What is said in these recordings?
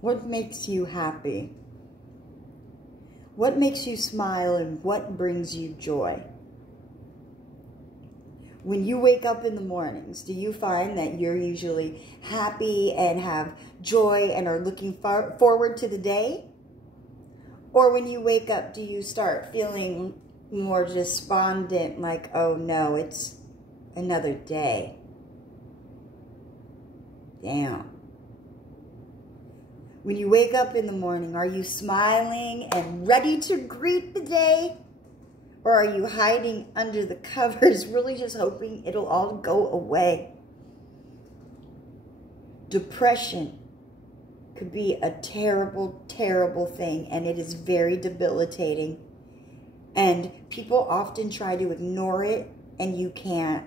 What makes you happy? What makes you smile and what brings you joy? When you wake up in the mornings, do you find that you're usually happy and have joy and are looking forward to the day? Or when you wake up, do you start feeling more despondent, like, oh no, it's another day? Damn. When you wake up in the morning, are you smiling and ready to greet the day? Or are you hiding under the covers, really just hoping it'll all go away? Depression could be a terrible, terrible thing, and it is very debilitating. And people often try to ignore it, and you can't.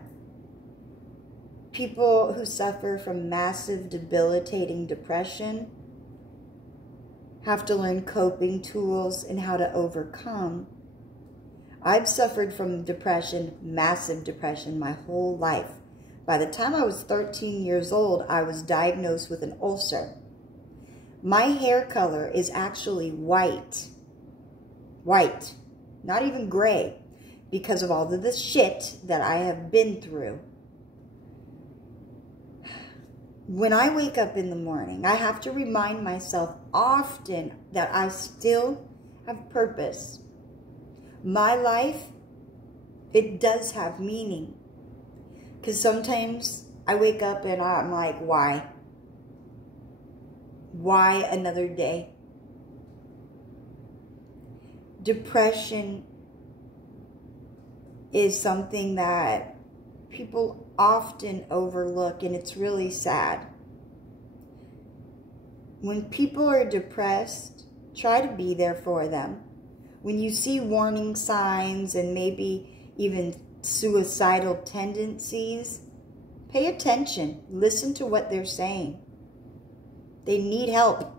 People who suffer from massive, debilitating depression have to learn coping tools and how to overcome. I've suffered from depression, massive depression, my whole life. By the time I was 13 years old, I was diagnosed with an ulcer. My hair color is actually white. White. Not even gray. Because of all of the shit that I have been through. When I wake up in the morning, I have to remind myself often that I still have purpose. My life, it does have meaning. Because sometimes I wake up and I'm like, why? Why another day? Depression is something that people often overlook, and it's really sad. When people are depressed, try to be there for them. When you see warning signs and maybe even suicidal tendencies, pay attention. Listen to what they're saying. They need help,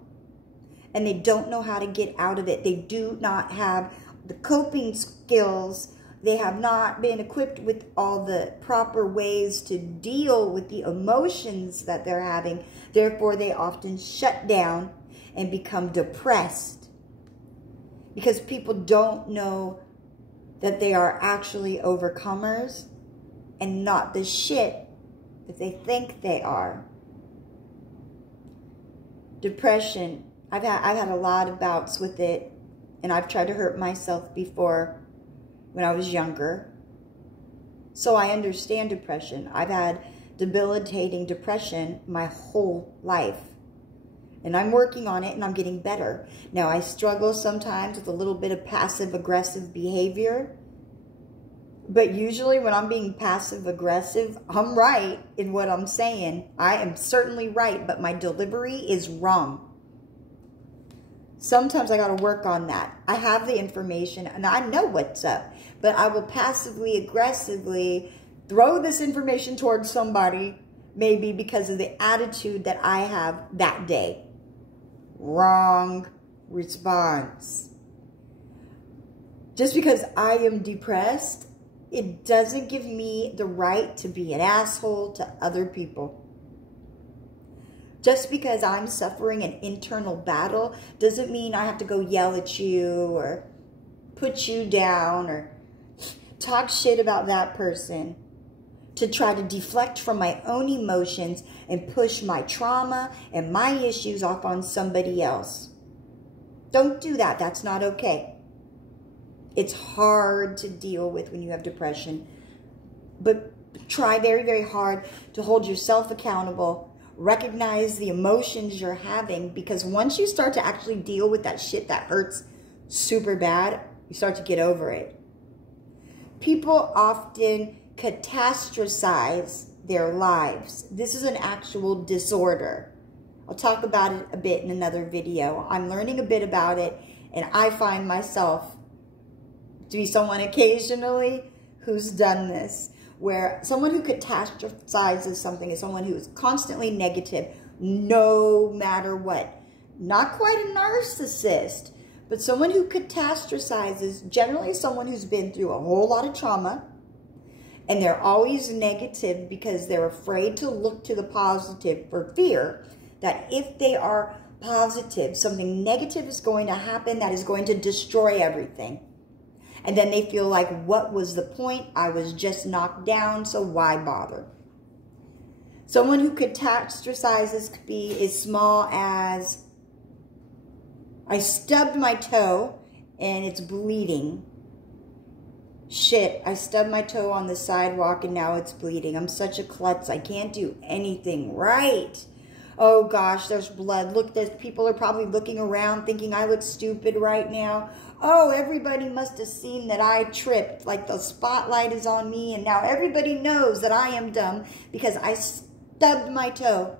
and they don't know how to get out of it. They do not have the coping skills. They have not been equipped with all the proper ways to deal with the emotions that they're having. Therefore, they often shut down and become depressed. Because people don't know that they are actually overcomers and not the shit that they think they are. Depression, I've had a lot of bouts with it, and I've tried to hurt myself before when I was younger. So I understand depression. I've had debilitating depression my whole life. And I'm working on it, and I'm getting better. Now, I struggle sometimes with a little bit of passive-aggressive behavior. But usually when I'm being passive-aggressive, I'm right in what I'm saying. I am certainly right, but my delivery is wrong. Sometimes I got to work on that. I have the information, and I know what's up. But I will passively-aggressively throw this information towards somebody, maybe because of the attitude that I have that day. Wrong response. Just because I am depressed, it doesn't give me the right to be an asshole to other people. Just because I'm suffering an internal battle doesn't mean I have to go yell at you or put you down or talk shit about that person to try to deflect from my own emotions and push my trauma and my issues off on somebody else. Don't do that. That's not okay. It's hard to deal with when you have depression. But try very, very hard to hold yourself accountable. Recognize the emotions you're having, because once you start to actually deal with that shit that hurts super bad, you start to get over it. People often catastasize their lives. This is an actual disorder. I'll talk about it a bit in another video. I'm learning a bit about it, and I find myself to be someone occasionally who's done this, where someone who catastasizes something is someone who is constantly negative, no matter what. Not quite a narcissist, but someone who catastasizes, generally someone who's been through a whole lot of trauma, and they're always negative because they're afraid to look to the positive for fear that if they are positive. Something negative is going to happen that is going to destroy everything. And then they feel like, what was the point? I was just knocked down, so why bother? Someone who catastasizes could be as small as, I stubbed my toe and it's bleeding. Shit, I stubbed my toe on the sidewalk and now it's bleeding. I'm such a klutz. I can't do anything right. Oh gosh, there's blood. Look, people are probably looking around thinking I look stupid right now. Oh, everybody must have seen that I tripped. Like the spotlight is on me and now everybody knows that I am dumb because I stubbed my toe.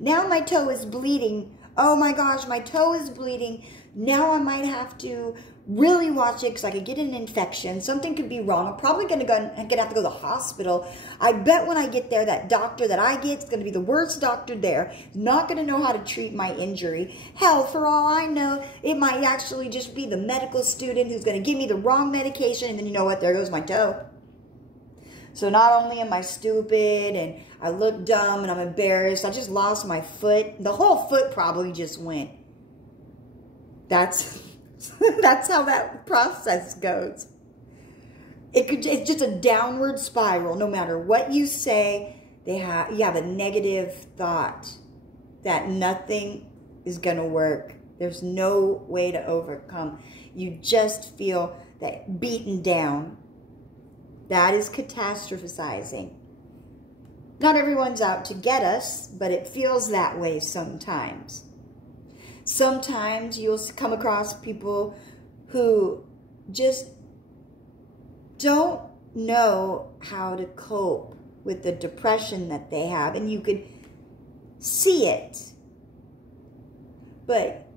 Now my toe is bleeding. Oh my gosh, my toe is bleeding. Now I might have to really watch it because I could get an infection. Something could be wrong. I'm probably gonna have to go to the hospital. I bet when I get there, that doctor that I get is going to be the worst doctor there. Not going to know how to treat my injury. Hell, for all I know, it might actually just be the medical student who's going to give me the wrong medication. And then you know what? There goes my toe. So not only am I stupid and I look dumb and I'm embarrassed, I just lost my foot. The whole foot probably just went. That's how that process goes. It's just a downward spiral. No matter what you say, you have a negative thought that nothing is going to work. There's no way to overcome. You just feel that beaten down. That is catastasizing. Not everyone's out to get us, but it feels that way sometimes. Sometimes you'll come across people who just don't know how to cope with the depression that they have. And you could see it. But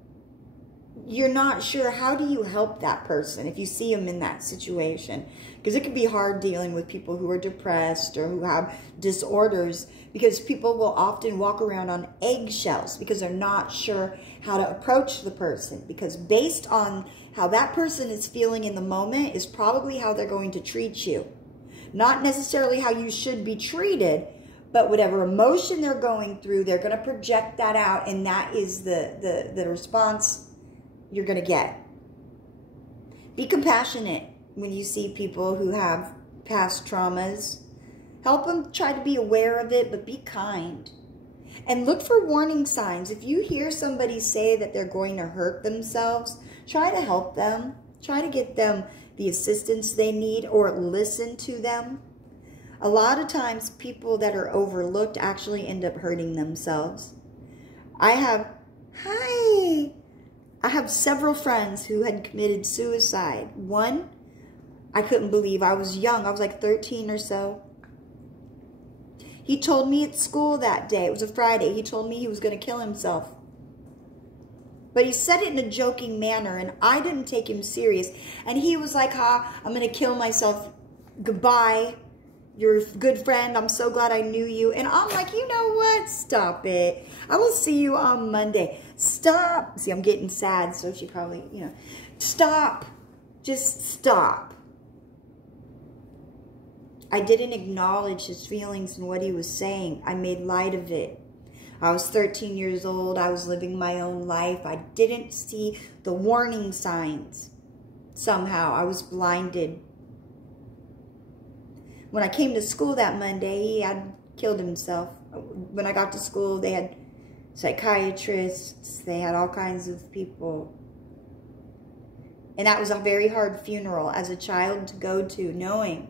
you're not sure, how do you help that person if you see them in that situation? Because it can be hard dealing with people who are depressed or who have disorders, because people will often walk around on eggshells because they're not sure how to approach the person. Because based on how that person is feeling in the moment is probably how they're going to treat you. Not necessarily how you should be treated, but whatever emotion they're going through, they're going to project that out, and that is the response you're going to get. Be compassionate when you see people who have past traumas. Help them try to be aware of it, but be kind. And look for warning signs. If you hear somebody say that they're going to hurt themselves, try to help them. Try to get them the assistance they need, or listen to them. A lot of times people that are overlooked actually end up hurting themselves. I have several friends who had committed suicide. One, I couldn't believe. I was young. I was like 13 or so. He told me at school that day, it was a Friday, he told me he was going to kill himself. But he said it in a joking manner, and I didn't take him serious. And he was like, I'm going to kill myself. Goodbye. You're a good friend. I'm so glad I knew you. And I'm like, you know what? Stop it. I will see you on Monday. Stop. See, I'm getting sad, so she probably, stop. Just stop. I didn't acknowledge his feelings and what he was saying. I made light of it. I was 13 years old. I was living my own life. I didn't see the warning signs. Somehow, I was blinded. When I came to school that Monday, he had killed himself. When I got to school, they had psychiatrists. They had all kinds of people. And that was a very hard funeral as a child to go to, knowing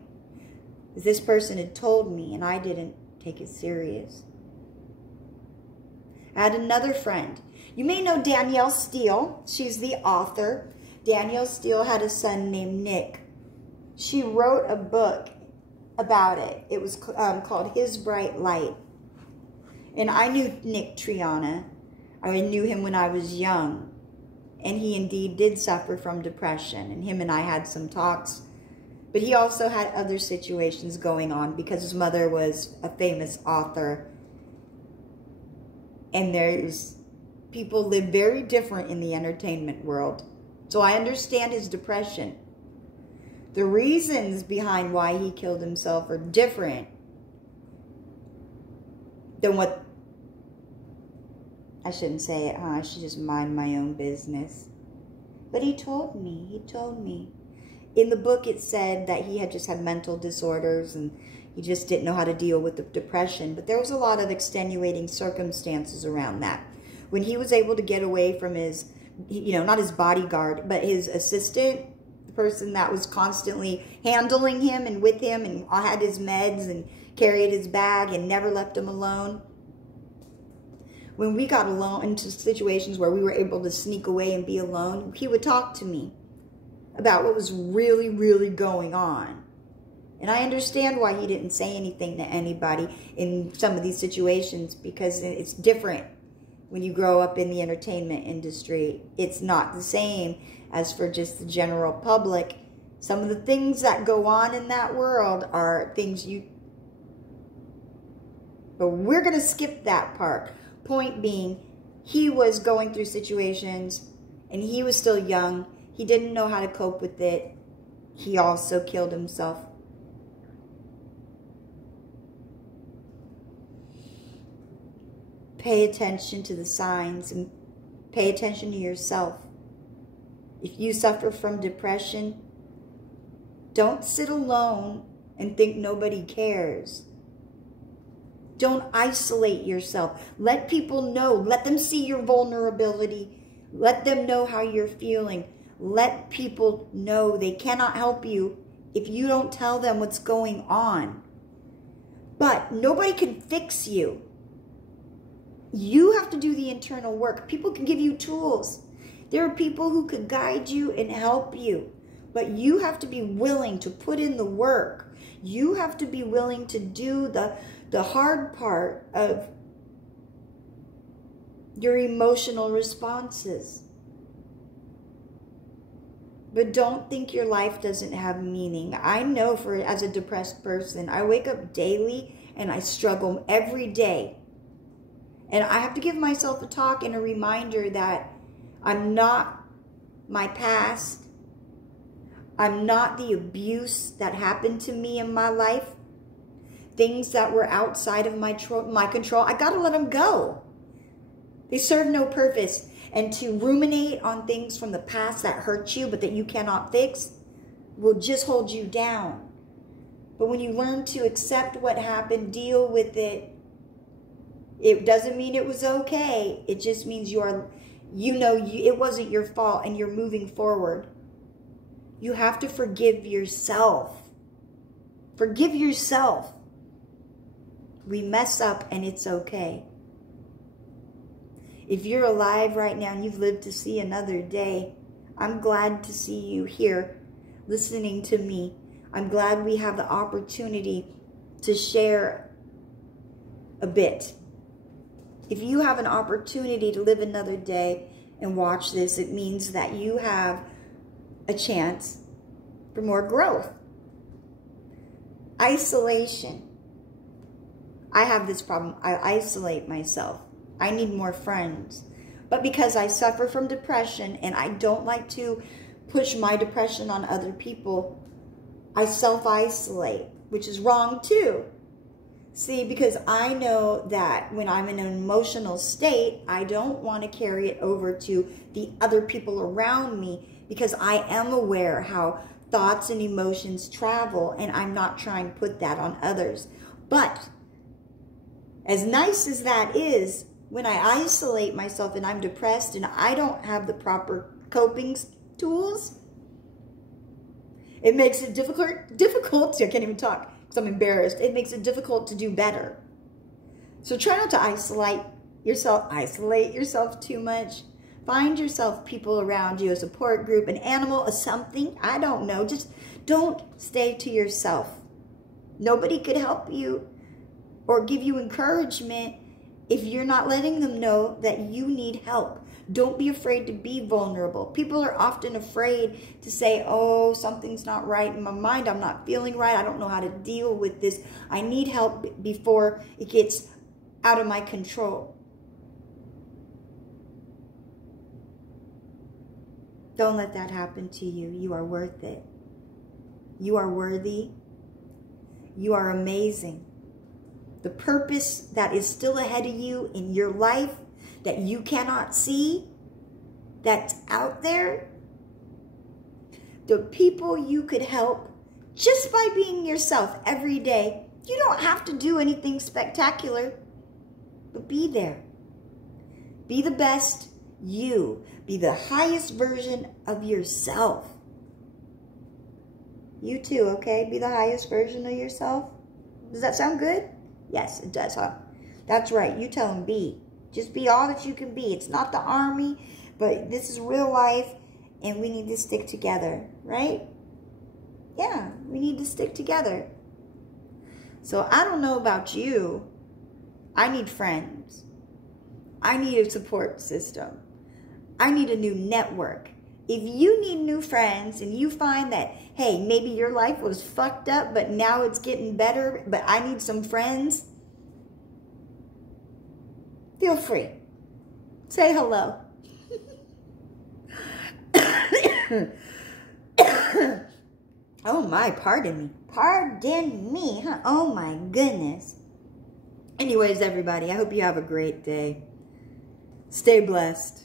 this person had told me and I didn't take it serious. I had another friend. You may know Danielle Steele. She's the author. Danielle Steele had a son named Nick. She wrote a book about it. It was called His Bright Light. And I knew Nick Triana. I knew him when I was young. And he indeed did suffer from depression. And him and I had some talks. But he also had other situations going on because his mother was a famous author. And people live very different in the entertainment world. So I understand his depression. The reasons behind why he killed himself are different than what I shouldn't say it, huh? I should just mind my own business. But he told me. In the book, it said that he had just had mental disorders and he just didn't know how to deal with the depression. But there was a lot of extenuating circumstances around that. When he was able to get away from his, not his bodyguard, but his assistant, the person that was constantly handling him and with him and had his meds and carried his bag and never left him alone. When we got alone into situations where we were able to sneak away and be alone, he would talk to me about what was really, really going on. And I understand why he didn't say anything to anybody in some of these situations, because it's different when you grow up in the entertainment industry. It's not the same as for just the general public. Some of the things that go on in that world are things but we're going to skip that part. Point being, he was going through situations and he was still young. He didn't know how to cope with it. He also killed himself. Pay attention to the signs and pay attention to yourself. If you suffer from depression, don't sit alone and think nobody cares. Don't isolate yourself. Let people know. Let them see your vulnerability. Let them know how you're feeling. Let people know they cannot help you if you don't tell them what's going on. But nobody can fix you. You have to do the internal work. People can give you tools. There are people who could guide you and help you. But you have to be willing to put in the work. You have to be willing to do the hard part of your emotional responses. But don't think your life doesn't have meaning. I know as a depressed person, I wake up daily and I struggle every day. And I have to give myself a talk and a reminder that I'm not my past. I'm not the abuse that happened to me in my life. Things that were outside of my control, I got to let them go. They serve no purpose. And to ruminate on things from the past that hurt you but that you cannot fix will just hold you down. But when you learn to accept what happened, deal with it, it doesn't mean it was okay. It just means it wasn't your fault and you're moving forward. You have to forgive yourself. Forgive yourself. We mess up and it's okay. If you're alive right now and you've lived to see another day, I'm glad to see you here listening to me. I'm glad we have the opportunity to share a bit. If you have an opportunity to live another day and watch this, it means that you have a chance for more growth. Isolation. I have this problem. I isolate myself. I need more friends. But because I suffer from depression and I don't like to push my depression on other people, I self-isolate, which is wrong too. See, because I know that when I'm in an emotional state, I don't want to carry it over to the other people around me, because I am aware how thoughts and emotions travel, and I'm not trying to put that on others. But as nice as that is, when I isolate myself and I'm depressed and I don't have the proper coping tools, it makes it difficult. I can't even talk because I'm embarrassed. It makes it difficult to do better. So try not to isolate yourself too much. Find yourself people around you, a support group, an animal, a something. I don't know. Just don't stay to yourself. Nobody could help you or give you encouragement if you're not letting them know that you need help. Don't be afraid to be vulnerable. People are often afraid to say, oh, something's not right in my mind. I'm not feeling right. I don't know how to deal with this. I need help before it gets out of my control. Don't let that happen to you. You are worth it. You are worthy. You are amazing. The purpose that is still ahead of you in your life that you cannot see that's out there, the people you could help just by being yourself every day. You don't have to do anything spectacular, but be there. Be the best you. Be the highest version of yourself. You too, okay? Be the highest version of yourself. Does that sound good? Yes, it does, huh? That's right. You tell them be. Just be all that you can be. It's not the army, but this is real life, and we need to stick together, right? Yeah, we need to stick together. So I don't know about you. I need friends. I need a support system. I need a new network. If you need new friends and you find that, hey, maybe your life was fucked up, but now it's getting better, but I need some friends, feel free. Say hello. Oh my, pardon me. Pardon me, huh? Oh my goodness. Anyways, everybody, I hope you have a great day. Stay blessed.